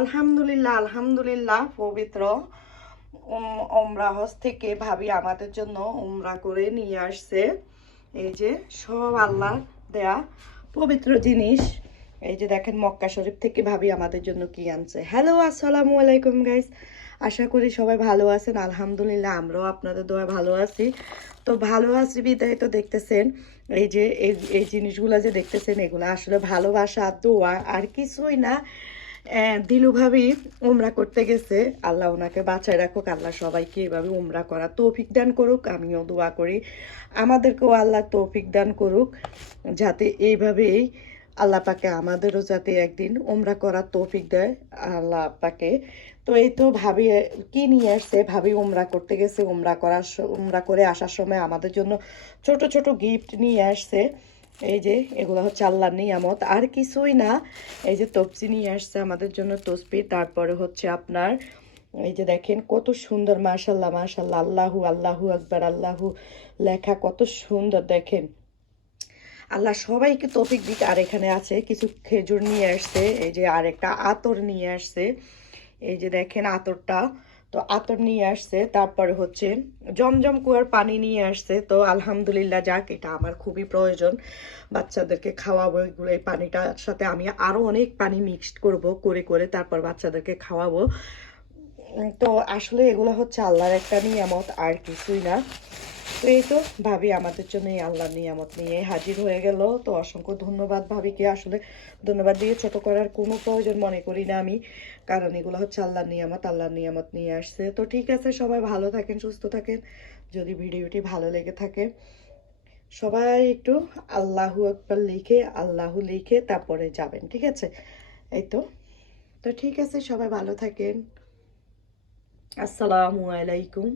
আলহামদুলিল্লাহ আলহামদুলিল্লাহ, পবিত্র ওমরা হজ থেকে ভাবি আমাদের জন্য উমরা করে নিয়ে আসছে। এই যে সব আল্লাহ দেয়া পবিত্র জিনিস। এই যে দেখেন মক্কা শরীফ থেকে ভাবি আমাদের জন্য কি আনছে। হ্যালো আসসালামু আলাইকুম গাইস আশা করি সবাই ভালো আছেন। আলহামদুলিল্লাহ, আমরাও আপনাদের দোয়া ভালো আছি। তো ভালো আছি বিদায়, তো দেখতেছেন এই যে এই জিনিসগুলো যে দেখতেছেন, এগুলো আসলে ভালোবাসা, দোয়া, আর কিছুই না। আহ, দিলু ভাবি উমরা করতে গেছে। আল্লাহ ওনাকে বাঁচায় রাখুক আল্লাহ সবাইকে এভাবে উমরা করা তৌফিক দান করুক আমিও দোয়া করি। আমাদেরকেও আল্লাহ তৌফিক দান করুক যাতে এইভাবেই আল্লাহ পাকে আমাদেরও যাতে একদিন উমরা করার তৌফিক দেয় আল্লাহ পাকে। তো এই তো ভাবি কি নিয়ে আসছে? ভাবি উমরা করতে গেছে উমরা করার উমরা করে আসার সময় আমাদের জন্য ছোট ছোট গিফট নিয়ে আসছে। এই যে, এগুলো হচ্ছে আল্লাহর নিয়ামত। আর কিছুই না, এই যে তপসি নিয়ে আসছে আমাদের জন্য তসবি তারপরে হচ্ছে আপনার, এই যে দেখেন কত সুন্দর মাশাল্লাহ মাশাল্লাহ আল্লাহু আল্লাহু আকবার, আল্লাহু লেখা, কত সুন্দর, দেখেন। আল্লাহ সবাইকে তৌফিক দিক। আর এখানে আছে কিছু খেজুর নিয়ে আসছে, এই যে আর একটা আতর নিয়ে আসছে। এই যে দেখেন আতরটা তো আতর নিয়ে আসছে, তারপরে হচ্ছে জমজম কুয়ার পানি নিয়ে আসছে। তো আলহামদুলিল্লাহ, যাক, এটা আমার খুবই প্রয়োজন। বাচ্চাদেরকে খাওয়াবো, এগুলো, এই পানিটার সাথে আমি আরও অনেক পানি মিক্সড করব, করে করে তারপর বাচ্চাদেরকে খাওয়াবো। তো আসলে এগুলো হচ্ছে আল্লাহর একটা নিয়ামত, আর কিছুই না। তো এই তো ভাবি, আমাদের জন্য এই আল্লাহর নিয়ামত নিয়ে হাজির হয়ে গেল। তো অসংখ্য ধন্যবাদ ভাবি ভাবিকে। আসলে ধন্যবাদ দিয়ে ছোট করার কোনো প্রয়োজন মনে করি না আমি, কারণ এগুলো হচ্ছে আল্লাহ নিয়ামত আল্লাহ নিয়ামত নিয়ে আসছে। তো ঠিক আছে, সবাই ভালো থাকেন, সুস্থ থাকেন। যদি ভিডিওটি ভালো লেগে থাকে, সবাই একটু আল্লাহু একবার লিখে, আল্লাহু লিখে তারপরে যাবেন, ঠিক আছে? এই তো। তো ঠিক আছে, সবাই ভালো থাকেন। আসসালামু আলাইকুম।